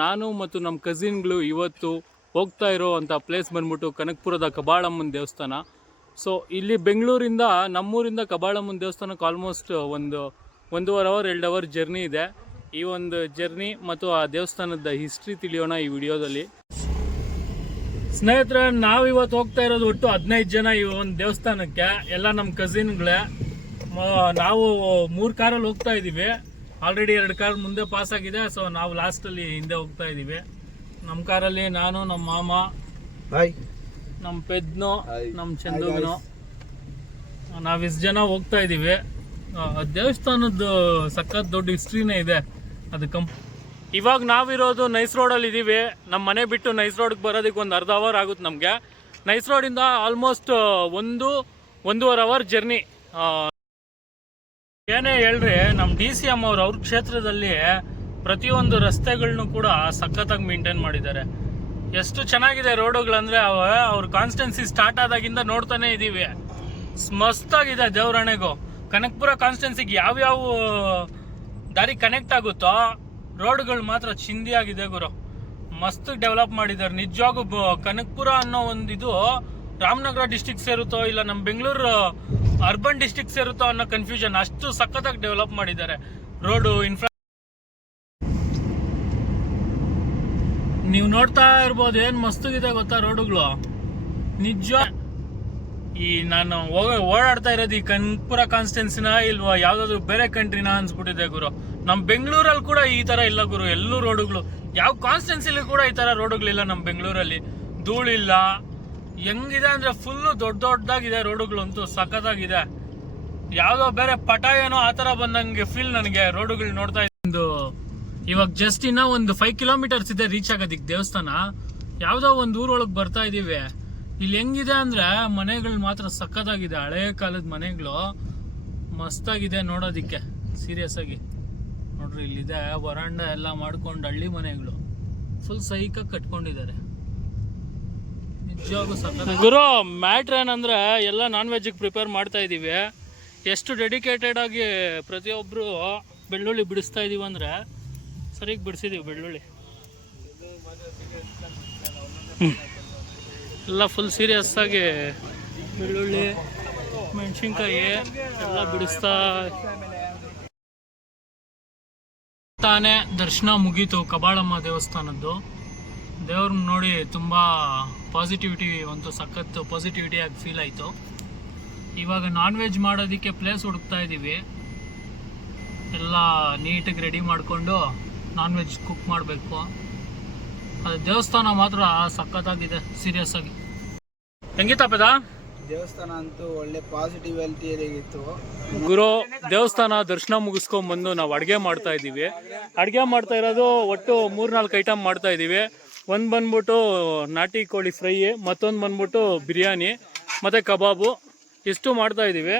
ನಾನು ಮತ್ತು ನಮ್ಮ ಕಸಿನ್ಗಳು ಇವತ್ತು ಹೋಗ್ತಾ ಇರೋ ಅಂಥ ಪ್ಲೇಸ್ ಬಂದ್ಬಿಟ್ಟು ಕನಕಪುರದ ಕಬಾಳಮ್ಮನ ದೇವಸ್ಥಾನ. ಸೊ ಇಲ್ಲಿ ಬೆಂಗಳೂರಿಂದ, ನಮ್ಮೂರಿಂದ ಕಬಾಳಮ್ಮನ ದೇವಸ್ಥಾನಕ್ಕೆ ಆಲ್ಮೋಸ್ಟ್ ಒಂದು ಒಂದೂವರೆ ಅವರ್ ಎರಡು ಅವರ್ ಜರ್ನಿ ಇದೆ. ಈ ಒಂದು ಜರ್ನಿ ಮತ್ತು ಆ ದೇವಸ್ಥಾನದ ಹಿಸ್ಟ್ರಿ ತಿಳಿಯೋಣ ಈ ವಿಡಿಯೋದಲ್ಲಿ. ಸ್ನೇಹಿತರೆ ನಾವು ಇವತ್ತು ಹೋಗ್ತಾ ಇರೋದು ಒಟ್ಟು ಹದಿನೈದು ಜನ ಈ ಒಂದು ದೇವಸ್ಥಾನಕ್ಕೆ. ಎಲ್ಲ ನಮ್ಮ ಕಸಿನ್ಗಳೇ ನಾವು ಮೂರು ಕಾರಲ್ಲಿ ಹೋಗ್ತಾ ಇದ್ದೀವಿ ಆಲ್ರೆಡಿ ಎರಡು ಕಾರ್ ಮುಂದೆ ಪಾಸ್ ಆಗಿದೆ ಸೊ ನಾವು ಲಾಸ್ಟಲ್ಲಿ ಹಿಂದೆ ಹೋಗ್ತಾ ಇದ್ದೀವಿ ನಮ್ಮ ಕಾರಲ್ಲಿ ನಾನು ನಮ್ಮ ಮಾಮ ನಮ್ಮ ಪೆದ್ನು ನಮ್ಮ ಚಂದೋಗಿನೋ ನಾವು ಇಷ್ಟು ಜನ ಹೋಗ್ತಾ ಇದ್ದೀವಿ ಆ, ದೇವಸ್ಥಾನದ ಸಖತ್ ದೊಡ್ಡ ಹಿಸ್ಟ್ರಿನೇ ಇದೆ. ಅದು ಕಂಪ್ ಇವಾಗ ನಾವಿರೋದು ನೈಸ್ ರೋಡಲ್ಲಿ ಇದ್ದೀವಿ ನಮ್ಮ ಮನೆ ಬಿಟ್ಟು ನೈಸ್ ರೋಡ್ಗೆ ಬರೋದಕ್ಕೆ ಒಂದು ಅರ್ಧ ಅವರ್ ಆಗುತ್ತೆ ನಮಗೆ. ನೈಸ್ ರೋಡಿಂದ ಆಲ್ಮೋಸ್ಟ್ ಒಂದು ಒಂದೂವರೆ ಅವರ್ ಜರ್ನಿ ಏನೇ ಹೇಳ್ರಿ ನಮ್ಮ ಡಿ ಸಿ ಎಂ ಅವ್ರು ಅವ್ರ ಕ್ಷೇತ್ರದಲ್ಲಿ ಪ್ರತಿಯೊಂದು ರಸ್ತೆಗಳನ್ನು ಕೂಡ ಸಖತ್ತಾಗಿ ಮೇಂಟೈನ್ ಮಾಡಿದ್ದಾರೆ. ಎಷ್ಟು ಚೆನ್ನಾಗಿದೆ ರೋಡುಗಳಂದ್ರೆ ಅವ ಅವ್ರ ಕಾನ್ಸ್ಟೆನ್ಸಿ ಸ್ಟಾರ್ಟ್ ಆದಾಗಿಂದ ನೋಡ್ತಾನೆ ಇದೀವಿ. ಸ್- ಮಸ್ತಾಗಿದೆ ದೇವರಣೆಗೂ. ಕನಕಪುರ ಕಾನ್ಸ್ಟೆನ್ಸಿಗೆ ಯಾವ್ಯಾವ, ದಾರಿ ಕನೆಕ್ಟ್ ಆಗುತ್ತೋ, ರೋಡ್ಗಳು ಮಾತ್ರ ಚಿಂದಿಯಾಗಿದೆ ಗುರು. ಮಸ್ತ್ ಡೆವಲಪ್ ಮಾಡಿದ್ದಾರೆ. ನಿಜವಾಗೂ ಕನಕಪುರ ಅನ್ನೋ ಒಂದು ಇದು ರಾಮನಗರ ಡಿಸ್ಟಿಕ್ ಸೇರುತ್ತೋ ಇಲ್ಲ ನಮ್ಮ ಬೆಂಗಳೂರು ಅರ್ಬನ್ ಡಿಸ್ಟಿಕ್ ಸೇರುತ್ತೋ ಅನ್ನೋ ಕನ್ಫ್ಯೂಷನ್ ಅಷ್ಟು ಸಖತ್ತಾಗಿ ಡೆವಲಪ್ ಮಾಡಿದ್ದಾರೆ. ರೋಡು ಇನ್ಫ್ರಾ ನೀವು ನೋಡ್ತಾ ಇರ್ಬೋದು, ಏನು ಮಸ್ತಾಗಿದೆ ಗೊತ್ತಾ ರೋಡುಗಳು? ನಿಜ ಈ ನಾನು ಓಡಾಡ್ತಾ ಇರೋದು ಈ ಕನ್ಪುರ ಕಾನ್ಸ್ಟೆನ್ಸಿನ ಇಲ್ವಾ? ಯಾವ್ದಾದ್ರು ಬೇರೆ ಕಂಟ್ರಿನ ಅನ್ಸ್ಬಿಟ್ಟಿದೆ ಗುರು. ನಮ್ಮ ಬೆಂಗಳೂರಲ್ಲಿ ಕೂಡ ಈ ತರ ಇಲ್ಲ ಗುರು. ಎಲ್ಲೂ ರೋಡುಗಳು ಯಾವ ಕಾನ್ಸ್ಟೆನ್ಸಿಲಿ ಕೂಡ ಈ ತರ ರೋಡುಗಳಿಲ್ಲ ನಮ್ಮ ಬೆಂಗಳೂರಲ್ಲಿ. ಧೂಳಿಲ್ಲ ಹೆಂಗಿದೆ ಅಂದ್ರೆ ಫುಲ್ಲು ದೊಡ್ಡ ದೊಡ್ಡದಾಗಿದೆ ರೋಡುಗಳಂತೂ, ಸಖತ್ತಾಗಿದೆ. ಯಾವ್ದೋ ಬೇರೆ ಪಟ ಏನೋ ಆ ಥರ ಬಂದಂಗೆ ಫೀಲ್ ನನಗೆ ರೋಡುಗಳು ನೋಡ್ತಾ. ಒಂದು, ಇವಾಗ ಜಸ್ಟ್ ಇನ್ನ ಒಂದು ಫೈವ್ ಕಿಲೋಮೀಟರ್ಸ್ ಇದೆ ರೀಚ್ ಆಗೋದಿಕ್ಕೆ ದೇವಸ್ಥಾನ. ಯಾವುದೋ ಒಂದು ಊರೊಳಗೆ ಬರ್ತಾ ಇದೀವಿ. ಇಲ್ಲಿ ಹೆಂಗಿದೆ ಅಂದ್ರೆ ಮನೆಗಳು ಮಾತ್ರ ಸಖತ್ತಾಗಿದೆ. ಹಳೆ ಕಾಲದ ಮನೆಗಳು ಮಸ್ತಾಗಿದೆ ನೋಡೋದಿಕ್ಕೆ ಸೀರಿಯಸ್ ಆಗಿ. ನೋಡ್ರಿ ಇಲ್ಲಿದೆ, ವರಾಂಡ ಎಲ್ಲ ಮಾಡ್ಕೊಂಡು ಹಳ್ಳಿ ಮನೆಗಳು. ಫುಲ್ ಸೈಕಾಗಿ ಕಟ್ಕೊಂಡಿದ್ದಾರೆ. ಗುರು ಮ್ಯಾಟ್ರ್ ಏನಂದ್ರೆ ಎಲ್ಲ ನಾನ್ ವೆಜ್ಜಿಗೆ ಪ್ರಿಪೇರ್ ಮಾಡ್ತಾ ಇದೀವಿ ಎಷ್ಟು ಡೆಡಿಕೇಟೆಡ್ ಆಗಿ ಪ್ರತಿಯೊಬ್ಬರು ಬೆಳ್ಳುಳ್ಳಿ ಬಿಡಿಸ್ತಾ ಇದೀವಿ ಅಂದ್ರೆ ಸರಿಯಾಗಿ ಬಿಡಿಸಿದೀವಿ ಬೆಳ್ಳುಳ್ಳಿ. ಎಲ್ಲ ಫುಲ್ ಸೀರಿಯಸ್ ಆಗಿ ಬೆಳ್ಳುಳ್ಳಿ, ಮೆಣಸಿನ್ಕಾಯಿ ಎಲ್ಲ ಬಿಡಿಸ್ತಾ ತಾನೇ ದರ್ಶನ ಮುಗೀತು ಕಬಾಳಮ್ಮ ದೇವಸ್ಥಾನದ್ದು ದೇವ್ರನ್ನ ನೋಡಿ ತುಂಬ ಪಾಸಿಟಿವಿಟಿ ಒಂದು ಸಖತ್ತು ಪಾಸಿಟಿವಿಟಿ ಆಗಿ ಫೀಲ್ ಆಯಿತು. ಇವಾಗ ನಾನ್ ವೆಜ್ ಮಾಡೋದಕ್ಕೆ ಪ್ಲೇಸ್ ಹುಡುಕ್ತಾ ಇದ್ದೀವಿ ಎಲ್ಲ ನೀಟಾಗಿ ರೆಡಿ ಮಾಡಿಕೊಂಡು ನಾನ್ ವೆಜ್ ಕುಕ್ ಮಾಡಬೇಕು. ಅದು ದೇವಸ್ಥಾನ ಮಾತ್ರ ಸಖತ್ತಾಗಿದೆ ಸೀರಿಯಸ್ ಆಗಿ. ಹೆಂಗಿತ್ತಪ್ಪದ ದೇವಸ್ಥಾನ ಅಂತೂ ಒಳ್ಳೆ ಪಾಸಿಟಿವ್ ಇತ್ತು. ಗುರು ದೇವಸ್ಥಾನ ದರ್ಶನ ಮುಗಿಸ್ಕೊಂಡ್ ಬಂದು ನಾವು ಅಡುಗೆ ಮಾಡ್ತಾ ಇದ್ದೀವಿ ಅಡುಗೆ ಮಾಡ್ತಾ ಇರೋದು ಒಟ್ಟು ಮೂರ್ನಾಲ್ಕು ಐಟಮ್ ಮಾಡ್ತಾ ಇದ್ದೀವಿ ಒಂದು ಬಂದ್ಬಿಟ್ಟು ನಾಟಿ ಕೋಳಿ ಫ್ರೈ ಮತ್ತೊಂದು ಬಂದ್ಬಿಟ್ಟು ಬಿರಿಯಾನಿ ಮತ್ತು ಕಬಾಬು. ಇಷ್ಟು ಮಾಡ್ತಾ ಇದ್ದೀವಿ.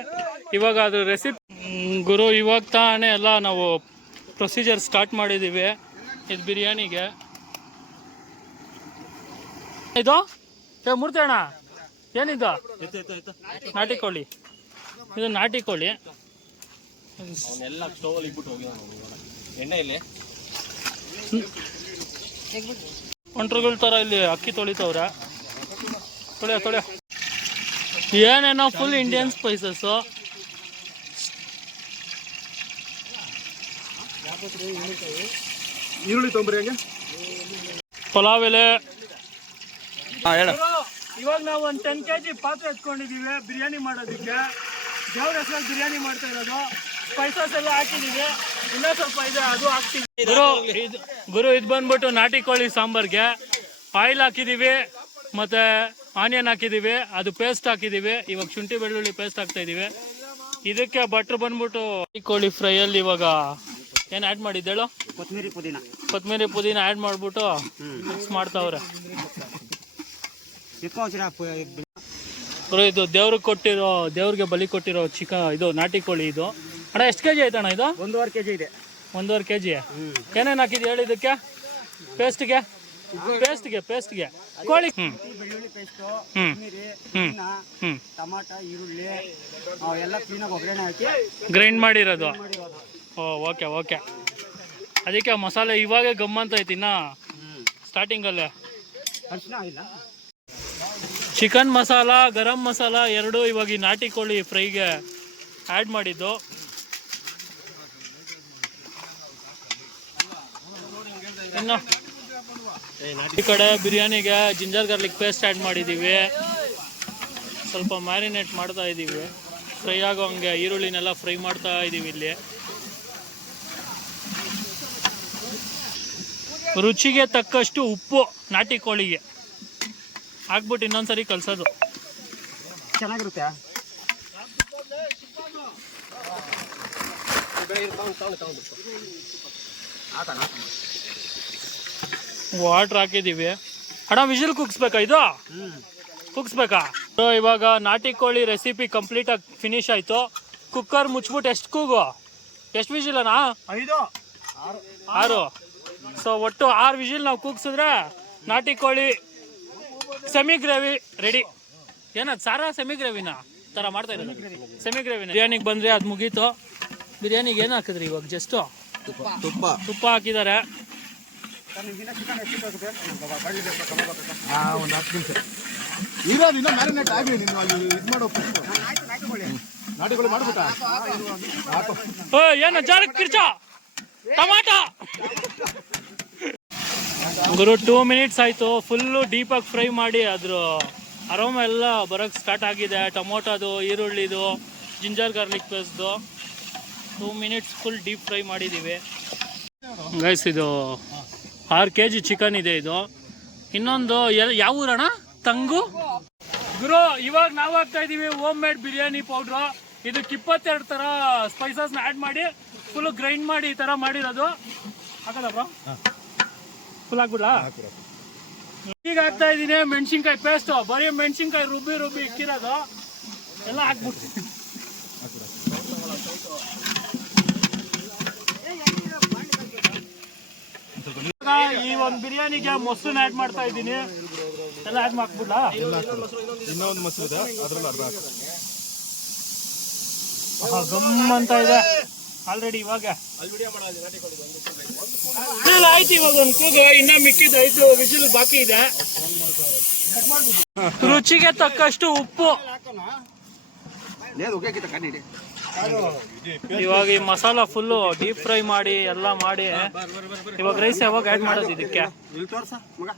ಇವಾಗ ಅದ್ರ ರೆಸಿಪಿ ಗುರು ಇವಾಗ ತಾನೇ ಎಲ್ಲ ನಾವು ಪ್ರೊಸೀಜರ್ ಸ್ಟಾರ್ಟ್ ಮಾಡಿದ್ದೀವಿ. ಇದು ಬಿರಿಯಾನಿಗೆ. ಇದು? ಮೂರ್ತಿ ಅಣ್ಣ. ಏನಿದು? ನಾಟಿ ಕೋಳಿ. ಇದು ನಾಟಿ ಕೋಳಿ. ಎಣ್ಣೆ ಇಲ್ಲಿ. ಒಂಟ್ರುಗಳ ಥರ ಇಲ್ಲಿ ಅಕ್ಕಿ ತೊಳಿತವ್ರೆ. ತೊಳೆಯ ತೊಳೆಯ. ಏನೇನೋ ಫುಲ್ ಇಂಡಿಯನ್ ಸ್ಪೈಸಸ್ಸು ಈರುಳ್ಳಿ ತೊಂಬರಿ ಹಂಗೆ. ಪಲಾವ್ ಎಲೆ. ಹಾಂ ಹೇಳ. ಇವಾಗ ನಾವು ಒಂದು ಟೆನ್ ಕೆ ಜಿ ಪಾತ್ರೆ ಎತ್ಕೊಂಡಿದ್ದೀವಿ ಬಿರಿಯಾನಿ ಮಾಡೋದಕ್ಕೆ. ದೇವ್ರ ಹೆಸರಲ್ಲಿ ಬಿರಿಯಾನಿ ಮಾಡ್ತಾ ಇರೋದು. ಸ್ಪೈಸಸ್ ಎಲ್ಲ ಹಾಕಿದೀವಿ. ಇನ್ನೂ ಸ್ವಲ್ಪ ಇದೆ ಅದು ಹಾಕ್ತೀವಿ. ಗುರು ಇದು ಗುರು ಇದು ಬಂದ್ಬಿಟ್ಟು ನಾಟಿ ಕೋಳಿ ಸಾಂಬಾರ್ಗೆ ಆಯಿಲ್ ಹಾಕಿದ್ದೀವಿ ಮತ್ತೆ ಆನಿಯನ್ ಹಾಕಿದ್ದೀವಿ ಅದು ಪೇಸ್ಟ್ ಹಾಕಿದ್ದೀವಿ ಇವಾಗ ಶುಂಠಿ ಬೆಳ್ಳುಳ್ಳಿ ಪೇಸ್ಟ್ ಹಾಕ್ತಾ ಇದ್ದೀವಿ ಇದಕ್ಕೆ ಬಟ್ರ್ ಬಂದ್ಬಿಟ್ಟು ನಾಟಿ ಕೋಳಿ ಫ್ರೈಯಲ್ಲಿ ಇವಾಗ ಏನು ಆ್ಯಡ್ ಮಾಡಿದ್ದೇಳು ಕೊತ್ತಂಬರಿ ಪುದೀನ. ಕೊತ್ತಂಬರಿ ಪುದೀನ ಆ್ಯಡ್ ಮಾಡಿಬಿಟ್ಟು ಮಿಕ್ಸ್ ಮಾಡ್ತಾವ್ರೆ. ಗುರು ಇದು ದೇವ್ರಿಗೆ ಕೊಟ್ಟಿರೋ ದೇವ್ರಿಗೆ ಬಲಿ ಕೊಟ್ಟಿರೋ ಚಿಕನ್ ಇದು ನಾಟಿ ಕೋಳಿ ಇದು. ಅಣ್ಣ ಎಷ್ಟು ಕೆ ಜಿ ಆಯ್ತಣ್ಣ ಇದು? ಒಂದೂವರೆ ಕೆಜಿ ಇದೆ. ಒಂದೂವರೆ ಕೆ ಜಿ ಏನೇನು ಹಾಕಿದ್ವಿ ಹೇಳಿ ಇದಕ್ಕೆ? ಪೇಸ್ಟ್ಗೆ? ಪೇಸ್ಟ್ಗೆ ಪೇಸ್ಟ್ಗೆ. ಕೋಳಿ? ಹ್ಞೂ ಪೇಸ್ಟು. ಕೊತ್ತಂಬರಿ. ಅನ್ನ ಹ್ಞೂ ಟಮಾಟ ಈರುಳ್ಳಿ ಎಲ್ಲ ಕ್ಲೀನಾಗಿ ಒಗ್ಗರಣೆ ಹಾಕಿ ಗ್ರೈಂಡ್ ಮಾಡಿರೋದು? ಮಾಡಿರೋದು. ಓ ಓಕೆ ಓಕೆ. ಅದಕ್ಕೆ ಮಸಾಲೆ ಇವಾಗೆ ಗಮ್ಮಂತ ಐತಿ ಇನ್ನ? ಸ್ಟಾರ್ಟಿಂಗಲ್ಲೇ ಅರ್ಶಿನ ಇಲ್ಲ ಚಿಕನ್ ಮಸಾಲ ಗರಂ ಮಸಾಲ ಎರಡು ಇವಾಗ ಈ ನಾಟಿ ಕೋಳಿ ಫ್ರೈಗೆ ಆ್ಯಡ್ ಮಾಡಿದ್ದು. ಇನ್ನು. ಈ ಕಡೆ ಬಿರಿಯಾನಿಗೆ ಜಿಂಜರ್ ಗಾರ್ಲಿಕ್ ಪೇಸ್ಟ್ ಆ್ಯಡ್ ಮಾಡಿದ್ದೀವಿ. ಸ್ವಲ್ಪ ಮ್ಯಾರಿನೇಟ್ ಮಾಡ್ತಾ ಇದ್ದೀವಿ. ಫ್ರೈ ಆಗೋ ಹಂಗೆ ಈರುಳ್ಳಿನೆಲ್ಲ ಫ್ರೈ ಮಾಡ್ತಾ ಇದ್ದೀವಿ ಇಲ್ಲಿ. ರುಚಿಗೆ ತಕ್ಕಷ್ಟು ಉಪ್ಪು ನಾಟಿ ಕೋಳಿಗೆ. ಹಾಕ್ಬಿಟ್ಟು ಇನ್ನೊಂದ್ಸರಿ ಕಲಸೋದು. ಚೆನ್ನಾಗಿರುತ್ತೆ. ಹಾಕೋಣ ವಾಟ್ರ್ ಹಾಕಿದ್ದೀವಿ ಅಣ್ಣ ವಿಜಿಲ್ ಕುಗ್ಸ್ಬೇಕಾ ಇದು? ಕುಗ್ಸ್ಬೇಕಾ? ಇವಾಗ ನಾಟಿ ಕೋಳಿ ರೆಸಿಪಿ ಕಂಪ್ಲೀಟ್ ಆಗಿ ಫಿನಿಶ್ ಆಯ್ತು. ಕುಕ್ಕರ್ ಮುಚ್ಬಿಟ್ಟು ಎಷ್ಟು ಕೂಗು? ಎಷ್ಟು ವಿಜಿಲ್ ಅಣ್ಣ? ಐದು. ಆರು. ಸೊ ಒಟ್ಟು ಆರು ವಿಜಿಲ್ ನಾವು ಕೂಗ್ಸಿದ್ರೆ ನಾಟಿ ಕೋಳಿ ಸೆಮಿ ಗ್ರೇವಿ ರೆಡಿ ಏನದು ಸಾರಾ ಸೆಮಿ ಗ್ರೇವಿನ ಥರ ಮಾಡ್ತಾ ಇರೋದು. ಸೆಮಿ ಗ್ರೇವಿನ ಬಿರಿಯಾನಿಗೆ ಬಂದರೆ ಅದು ಮುಗೀತು. ಬಿರಿಯಾನಿಗೆ ಏನು ಹಾಕಿದ್ರಿ ಇವಾಗ ಜಸ್ಟು ತುಪ್ಪ. ತುಪ್ಪ ಹಾಕಿದ್ದಾರೆ. ಒಂದು ಹತ್ತು ನಿಮಿಷ ಇರೋದು ಇನ್ನೂ ಮ್ಯಾರಿನೇಟ್ ಆಗಲಿ ನೀನು ಅಲ್ಲಿ ಇದು ಮಾಡೋ ನಾಟಿಗಳು ಮಾಡ್ಬಿಟ್ಟ ಏನು ಜಾರಕ್ ಕಿರ್ಚ? ಟಮಾಟ? ಗುರು ಟೂ ಮಿನಿಟ್ಸ್ ಆಯಿತು. ಫುಲ್ಲು ಡೀಪಾಗಿ ಫ್ರೈ ಮಾಡಿ ಅದ್ರ ಅರೋಮ ಎಲ್ಲ ಬರೋಕ್ಕೆ ಸ್ಟಾರ್ಟ್ ಆಗಿದೆ. ಟೊಮೊಟೊದು, ಈರುಳ್ಳಿದು ginger garlic ಪೇಸ್ಟ್ದು two minutes full deep fry ಮಾಡಿದ್ದೀವಿ ಗೈಸ್ ಇದು ಆರು ಕೆ ಜಿ ಚಿಕನ್ ಇದೆ ಇದು. ಇನ್ನೊಂದು ಯಾವ ಊರಣ ತಂಗು? ಗುರು ಇವಾಗ ನಾವು ಹಾಕ್ತಾ ಇದೀವಿ ಹೋಮ್ ಮೇಡ್ ಬಿರಿಯಾನಿ ಪೌಡ್ರು ಇದಕ್ಕೆ ಇಪ್ಪತ್ತೆರಡು ಥರ ಸ್ಪೈಸಸ್ನ ಆ್ಯಡ್ ಮಾಡಿ ಫುಲ್ ಗ್ರೈಂಡ್ ಮಾಡಿ ಈ ಥರ ಮಾಡಿರೋದು. ಹಾಕಲ್ಲ ಬ್ರೋ ಫುಲ್ ಹಾಕ್ಬಿಡ್ಲಾ ಈಗ ಹಾಕ್ತಾ ಇದೀನಿ ಮೆಣಸಿನ್ಕಾಯಿ ಪೇಸ್ಟ್ ಬರೀ ಮೆಣಸಿನ್ಕಾಯಿ ರುಬ್ಬಿ ರುಬ್ಬಿ ಇಕ್ಕಿರೋದು. ಎಲ್ಲ ಹಾಕ್ಬಿಡ್ತೀನಿ. ಈ ಒಂದು ಬಿರಿಯಾನಿಗೆ ಮೊಸರು ಆಡ್ ಮಾಡ್ತಾ ಇದ್ದೀನಿ. ಎಲ್ಲ ಆ್ಯಡ್ ಮಾಡ್ಬಿಡ್ಲಾ? ಇನ್ನೊಂದು ಮೊಸರು ಅದ್ರಲ್ಲಿ ಅರ್ಧ ಗಮ್ ಅಂತ ಇದೆ. ಆಲ್ರೆಡಿ ಇವಾಗ. ಆಯ್ತು ಇವಾಗ ಒಂದು ಕೂಗು ಇನ್ನ ಮಿಕ್ಕಿದ ಐದು ವಿಜಿಲ್ ಬಾಕಿ ಇದೆ. ರುಚಿಗೆ ತಕ್ಕಷ್ಟು ಉಪ್ಪು. ಇವಾಗ ಈ ಮಸಾಲ ಫುಲ್ಲು ಡೀಪ್ ಫ್ರೈ ಮಾಡಿ ಎಲ್ಲ ಮಾಡಿ ಇವಾಗ ರೈಸ್ ಯಾವಾಗ ಆ್ಯಡ್ ಮಾಡೋದು ಇದಕ್ಕೆ ಇಲ್ಲಿ ತೋರ್ಸ ಮಗ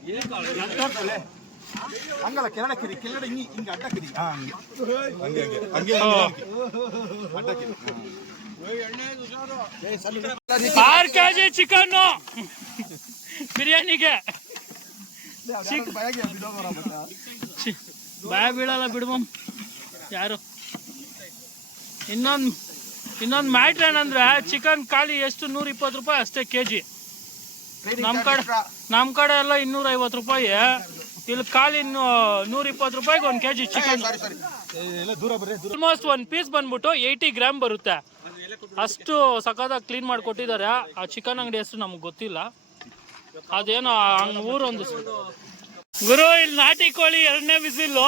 ಹಂಗಲ್ಲ ಕೆಳಗಡೆ ಕಿರಿ ಕೆಳಗಡೆ ಹಿಂಗೆ ಹಿಂಗೆ ಅಡ್ಡ ಕಿರಿ ಹಾಂ ಹಂಗೆ ಹಂಗೆ ಹಂಗೆ ಹಂಗೆ ಓ. ಅಡ್ಡ ಕಿರಿ ಆರು ಕೆ ಜಿ ಚಿಕನ್ನು ಬಿರಿಯಾನಿಗೆ ಭಯ ಬೀಳಲ್ಲ ಬಿಡ್ಬಮ್ ಯಾರು ಇನ್ನೊಂದು ಇನ್ನೊಂದು ಮ್ಯಾಟ್ರ್ ಏನಂದ್ರೆ ಚಿಕನ್ ಖಾಲಿ ಎಷ್ಟು? ನೂರ ಇಪ್ಪತ್ತು ರೂಪಾಯಿ ಅಷ್ಟೇ ಕೆ ಜಿ ನಮ್ಮ ಕಡೆ ನಮ್ಮ ಕಡೆ ಎಲ್ಲ ಇನ್ನೂರ ಐವತ್ತು ರೂಪಾಯಿ. ಇಲ್ಲಿ ಖಾಲಿ ಇನ್ನು ನೂರ ಇಪ್ಪತ್ತು ರೂಪಾಯಿಗೆ ಒಂದು ಕೆ ಜಿ ಚಿಕನ್. ಆಲ್ಮೋಸ್ಟ್ ಒಂದು ಪೀಸ್ ಬಂದ್ಬಿಟ್ಟು ಏಯ್ಟಿ ಗ್ರಾಮ್ ಬರುತ್ತೆ. ಅಷ್ಟು ಸಖತ್ತಾಗಿ ಕ್ಲೀನ್ ಮಾಡಿ ಕೊಟ್ಟಿದ್ದಾರೆ. ಆ ಚಿಕನ್ ಅಂಗಡಿ ಹೆಸರು ನಮ್ಗೆ ಗೊತ್ತಿಲ್ಲ. ಅದೇನೋ ಹಂಗ ಊರೊಂದು ಗುರು ಇಲ್ಲಿ ನಾಟಿ ಕೋಳಿ ಎರಡನೇ ಬಿಸಿಲು.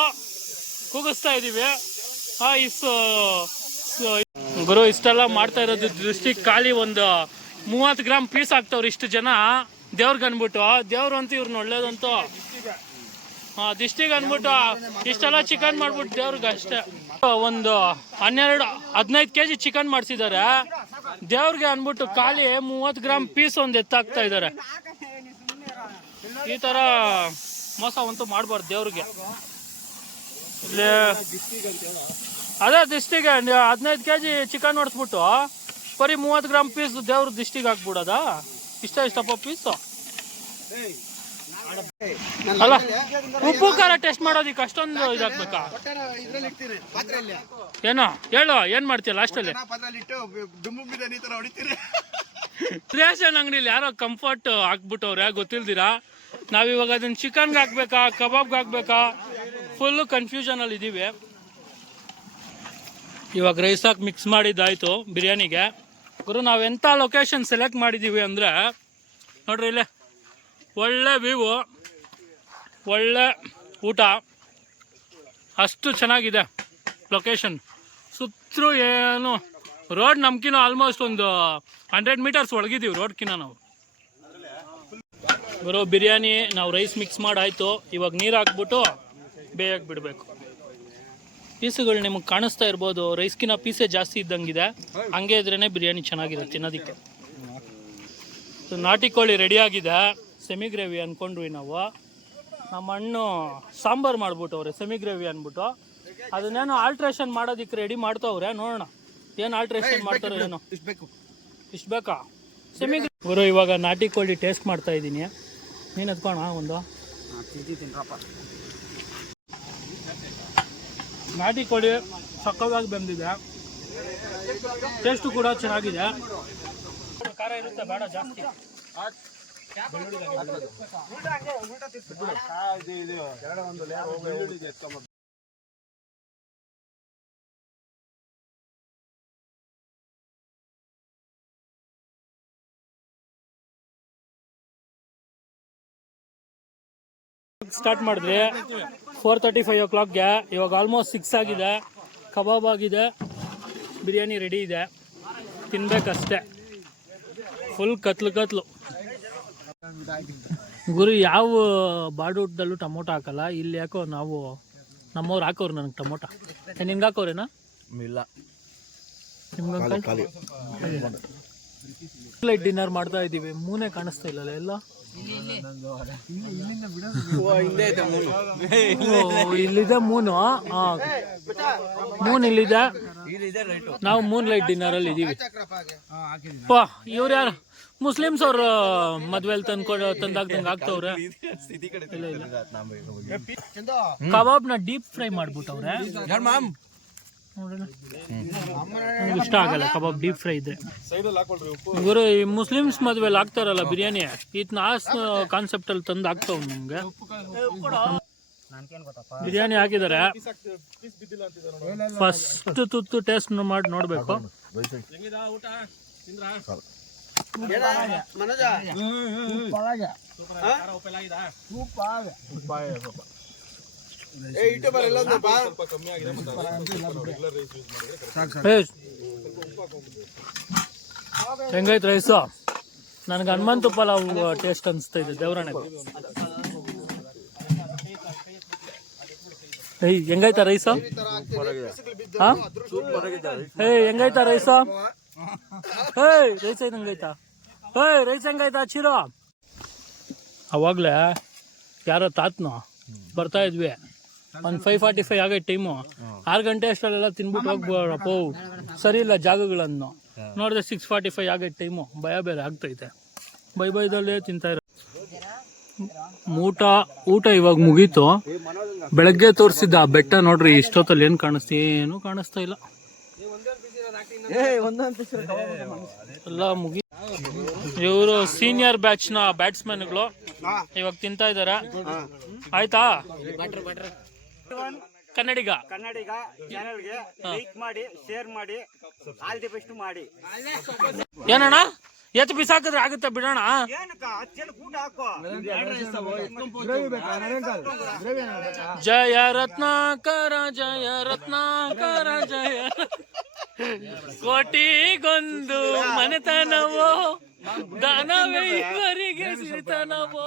ಕೂಗಿಸ್ತಾ ಇದೀವಿ. ಆ ಇಸ್ ಗುರು, ಇಷ್ಟೆಲ್ಲ ಮಾಡ್ತಾ ಇರೋದು ದೃಷ್ಟಿ ಖಾಲಿ ಒಂದು ಮೂವತ್ತು ಗ್ರಾಮ್ ಪೀಸ್ ಹಾಕ್ತವ್ರು ಇಷ್ಟು ಜನ. ದೇವ್ರಿಗೆ ಅನ್ಬಿಟ್ಟು, ದೇವ್ರು ಅಂತ ಇವ್ರನ್ನ ಒಳ್ಳೇದಂತೂ. ಹಾ, ದಿಷ್ಟಿಗೆ ಅನ್ಬಿಟ್ಟು, ಇಷ್ಟೆಲ್ಲ ಚಿಕನ್ ಮಾಡ್ಬಿಟ್ಟು ದೇವ್ರಿಗೆ ಅಷ್ಟೇ. ಒಂದು ಹನ್ನೆರಡು, ಹದಿನೈದು ಕೆಜಿ ಚಿಕನ್ ಮಾಡಿಸಿದ್ದಾರೆ ದೇವ್ರಿಗೆ ಅನ್ಬಿಟ್ಟು ಖಾಲಿ ಮೂವತ್ತು ಗ್ರಾಮ್ ಪೀಸ್ ಒಂದು ಎತ್ತಾಕ್ತಾ ಇದ್ದಾರೆ ಈ ಥರ ಮೋಸ ಅಂತೂ ಮಾಡಬಾರ್ದು ದೇವ್ರಿಗೆ. ಅದೇ ದಿಷ್ಟಿಗೆ ಹದಿನೈದು ಕೆ ಜಿ ಚಿಕನ್ ಹೊಡೆಸ್ಬಿಟ್ಟು ಬರೀ ಮೂವತ್ತು ಗ್ರಾಮ್ ಪೀಸ್ ದೇವ್ರ ದಿಷ್ಟಿಗೆ ಹಾಕ್ಬಿಡೋದಾ? ಇಷ್ಟ, ಇಷ್ಟಪ್ಪ ಪೀಸು ಅಲ್ಲ, ಉಪ್ಪು ಖಾರ ಟೆಸ್ಟ್ ಮಾಡೋದಕ್ಕೆ ಅಷ್ಟೊಂದು ಇದಾಗ್ಬೇಕಾ ಏನೋ, ಹೇಳು, ಏನ್ ಮಾಡ್ತೀಯ ಲಾಸ್ಟಲ್ಲಿ ರೇಷನ್ ಅಂಗಡಿಲಿ ಯಾರೋ ಕಂಫರ್ಟ್ ಹಾಕ್ಬಿಟ್ಟವ್ರೆ ಗೊತ್ತಿಲ್ದಿರಾ? ನಾವಿವಾಗ ಅದನ್ನ ಚಿಕನ್ಗೆ ಹಾಕ್ಬೇಕಾ ಕಬಾಬ್ಗೆ ಹಾಕ್ಬೇಕಾ? ಫುಲ್ಲು ಕನ್ಫ್ಯೂಷನಲ್ಲಿ ಇದ್ದೀವಿ ಇವಾಗ ರೈಸ್ ಹಾಕಿ ಮಿಕ್ಸ್ ಮಾಡಿದ್ದಾಯಿತು ಬಿರಿಯಾನಿಗೆ. ಗುರು, ನಾವು ಎಂಥ ಲೊಕೇಶನ್ ಸೆಲೆಕ್ಟ್ ಮಾಡಿದ್ದೀವಿ ಅಂದರೆ, ನೋಡ್ರಿ ಇಲ್ಲೇ, ಒಳ್ಳೆ ವಿವು ಒಳ್ಳೆ ಊಟ. ಅಷ್ಟು ಚೆನ್ನಾಗಿದೆ ಲೊಕೇಶನ್ ಸುತ್ತಲೂ ಏನು ರೋಡ್ ನಮ್ಕಿನ ಆಲ್ಮೋಸ್ಟ್ ಒಂದು ಹಂಡ್ರೆಡ್ ಮೀಟರ್ಸ್ ಒಳಗಿದ್ದೀವಿ ರೋಡ್ಕಿನ ನಾವು. ಬರೋ ಬಿರಿಯಾನಿ ನಾವು ರೈಸ್ ಮಿಕ್ಸ್ ಮಾಡಾಯಿತು. ಇವಾಗ ನೀರು ಹಾಕ್ಬಿಟ್ಟು ಬೇಯಕ್ಕೆ ಬಿಡಬೇಕು. ಪೀಸುಗಳು ನಿಮಗೆ ಕಾಣಿಸ್ತಾ ಇರ್ಬೋದು ರೈಸ್ಕಿನ ಪೀಸೇ ಜಾಸ್ತಿ ಇದ್ದಂಗಿದೆ. ಹಂಗೆ ಇದ್ರೇ ಬಿರಿಯಾನಿ ಚೆನ್ನಾಗಿದೆ ತಿನ್ನೋದಕ್ಕೆ. ಸೊ ನಾಟಿ ಕೋಳಿ ರೆಡಿಯಾಗಿದೆ ಸೆಮಿ ಗ್ರೇವಿ ಅಂದ್ಕೊಂಡ್ವಿ ನಾವು. ನಮ್ಮ ಅಣ್ಣು ಸಾಂಬಾರು ಮಾಡ್ಬಿಟ್ಟವ್ರೆ ಸೆಮಿ ಗ್ರೇವಿ ಅಂದ್ಬಿಟ್ಟು ಅದನ್ನೇನು ಆಲ್ಟ್ರೇಷನ್ ಮಾಡೋದಕ್ಕೆ ರೆಡಿ ಮಾಡ್ತವ್ರೆ ನೋಡೋಣ. ಏನು ಆಲ್ಟ್ರೇಷನ್ ಮಾಡ್ತಾರೋ ಏನೋ. ಇಷ್ಟು ಬೇಕು. ಇಷ್ಟು ಬೇಕಾ? ಸೆಮಿ ಗುರು ಇವಾಗ ನಾಟಿ ಕೋಳಿ ಟೇಸ್ಟ್ ಮಾಡ್ತಾ ಇದ್ದೀನಿ. ನೀನು ಎತ್ಕೋಣ ಒಂದು. ನಾಟಿ ಕೋಳಿ ಸಕ್ಕವಾಗಿ ಬೆಂದಿದೆ. ಟೇಸ್ಟು ಕೂಡ ಚೆನ್ನಾಗಿದೆ. ಖಾರ ಇರುತ್ತೆ ಬೇಡ ಜಾಸ್ತಿ. ಸ್ಟಾರ್ಟ್ ಮಾಡಿದ್ವಿ. ಫೋರ್ ತರ್ಟಿ ಫೈವ್ ಓ ಕ್ಲಾಕ್ಗೆ ಇವಾಗ ಆಲ್ಮೋಸ್ಟ್ ಸಿಕ್ಸ್ ಆಗಿದೆ. ಕಬಾಬ್ ಆಗಿದೆ. ಬಿರಿಯಾನಿ ರೆಡಿ ಇದೆ. ತಿನ್ಬೇಕಷ್ಟೆ. ಫುಲ್ ಕತ್ಲು ಕತ್ಲು. ಗುರು ಯಾವ ಬಾಡೂಟದಲ್ಲೂ ಟೊಮೊಟೊ ಹಾಕಲ್ಲ. ಇಲ್ಲಿ ಯಾಕೋ ನಾವು ನಮ್ಮವ್ರು ಹಾಕೋರು ನನಗೆ ಟೊಮೊಟೊ. ನಿನ್ಗೆ ಹಾಕೋರೇನಾ ಇಲ್ಲ. ನಿಮ್ಗೆ ಲೈಟ್ ಡಿನ್ನರ್ ಮಾಡ್ತಾ ಇದ್ದೀವಿ. ಮೂನೆ ಕಾಣಿಸ್ತಾ ಇಲ್ಲಲ್ಲ ಎಲ್ಲ? ಇಲ್ಲಿದೆ ಮೂನು ಹಾ ಮೂನ್ ಇಲ್ಲಿದೆ. ನಾವು ಮೂನ್ ಲೈಟ್ ಡಿನ್ನರ್ ಅಲ್ಲಿ ಇದೀವಿ. ಪಾ ಇವ್ರು ಯಾರು? ಮುಸ್ಲಿಮ್ಸ್ ಅವ್ರ ಮದ್ವೆಲ್ ತಂದ್ಕೊಂಡು ತಂದಾಗ್ದಂಗ ಆಗ್ತವ್ರೆ. ಕಬಾಬ್ನ ಕಬಾಬ್ನ ಡೀಪ್ ಫ್ರೈ ಮಾಡ್ಬಿಟ್ಟವ್ರೆ. ನೋಡೋಣ. ಇಷ್ಟ ಆಗಲ್ಲ ಕಬಾಬ್ ಡೀಪ್ ಫ್ರೈ ಇದ್ರೆ. ಇವರು ಹಾಕೊಳ್ರಿ ಉಪ್ಪು. ಗುರು ಈ ಮುಸ್ಲಿಮ್ಸ್ ಮದ್ವೆಲಿ ಹಾಕ್ತಾರಲ್ಲ ಬಿರಿಯಾನಿ ಇದನ್ನ ಆ ಕಾನ್ಸೆಪ್ಟ್ ಅಲ್ಲಿ ತಂದು ಹಾಕ್ತಾವ್ ನಮ್ಗೆ. ಬಿರಿಯಾನಿ ಹಾಕಿದಾರೆ. ಪೀಸ್ ಬಿದ್ದಿಲ್ಲ ಅಂತಿದ್ದಾರೆ ಫಸ್ಟ್ ತುತ್ತು ಟೇಸ್ಟ್ ಮಾಡಿ ನೋಡ್ಬೇಕು. ಮನೋಜ? ಯೂಟ್ಯೂಬರ್ ಎಲ್ಲೊಂದಪ್ಪ ಸ್ವಲ್ಪ ಕಮ್ಮಿ ಆಗಿದೆ ಮತ್ತೆ ರೆಗ್ಯುಲರ್ ರೈಸ್ ಯೂಸ್ ಮಾಡಿದ್ರೆ ಏ, ಹೆಂಗೈತ್ ರೈಸು ನನಗೆ ಹನುಮಂತು ಪಲಾವ್ ಟೇಸ್ಟ್ ಅನಿಸ್ತಾ ಇದೆ ದೇವರಣೆ. ಏಯ್ ಹೆಂಗೈತ ರೈಸು ಹಾ? ಹೆಂಗೈತ ರೈಸ ರೈಸು ಹೇ ರೈಸ್ ಹೆಂಗೈತ ಏಯ್ ರೈಸ್ ಹೆಂಗೈತ ಚಿರೋ? ಅವಾಗಲೇ ಯಾರೋ ತಾತ್ನೋ ಬರ್ತಾ ಇದ್ವಿ. ಒಂದು ಫೈವ್ ಫಾರ್ಟಿ ಫೈವ್ ಆಗೈತೆ ಟೈಮು ಆರು ಗಂಟೆ ಅಷ್ಟರಲ್ಲೆಲ್ಲ ತಿನ್ಬಿಟ್ಟು ಹೋಗ್ಬೋದಪ್ಪ ಸರಿ ಇಲ್ಲ ಜಾಗಗಳನ್ನು. ನೋಡಿದ್ರೆ ಸಿಕ್ಸ್ ಫಾರ್ಟಿ ಫೈವ್ ಆಗೈತೆ ಟೈಮು ಭಯ ಬೇರೆ ಆಗ್ತೈತೆ. ಬೈ ಬೈದಲ್ಲೇ ತಿಂತಾ ಇರೋ ಊಟ ಊಟ ಇವಾಗ ಮುಗೀತು. ಬೆಳಗ್ಗೆ ತೋರಿಸಿದ್ದ ಆ ಬೆಟ್ಟ ನೋಡ್ರಿ ಇಷ್ಟೊತ್ತಲ್ಲಿ ಏನು ಕಾಣಿಸ್ತಿ? ಏನು ಕಾಣಿಸ್ತಾ ಇಲ್ಲ. ಎಲ್ಲ ಮುಗಿ ಇವರು ಸೀನಿಯರ್ ಬ್ಯಾಚ್ನ ಬ್ಯಾಟ್ಸ್ಮನ್ಗಳು ಇವಾಗ ತಿಂತಾ ಇದಾರೆ. ಆಯ್ತಾ? ಕನ್ನಡಿಗ. ಕನ್ನಡಿಗ ಚಾನೆಲ್ಗೆ ಲೈಕ್ ಮಾಡಿ ಶೇರ್ ಮಾಡಿ ಆಲ್ ದಿ ಬೆಸ್ಟ್ ಮಾಡಿ. ಏನಣ್ಣ? ಎತ್ತು ಬಿಸಾಕಿದ್ರೆ ಆಗುತ್ತೆ ಬಿಡೋಣ? ಜಯ ರತ್ನಾಕರ ಜಯ ರತ್ನಾಕರ ಜಯ ಕೋಟಿಗೊಂದು ಮನೆತನವೋ ದಾನವೇ ಇವರಿಗೆ ಸಿರಿತನವೋ.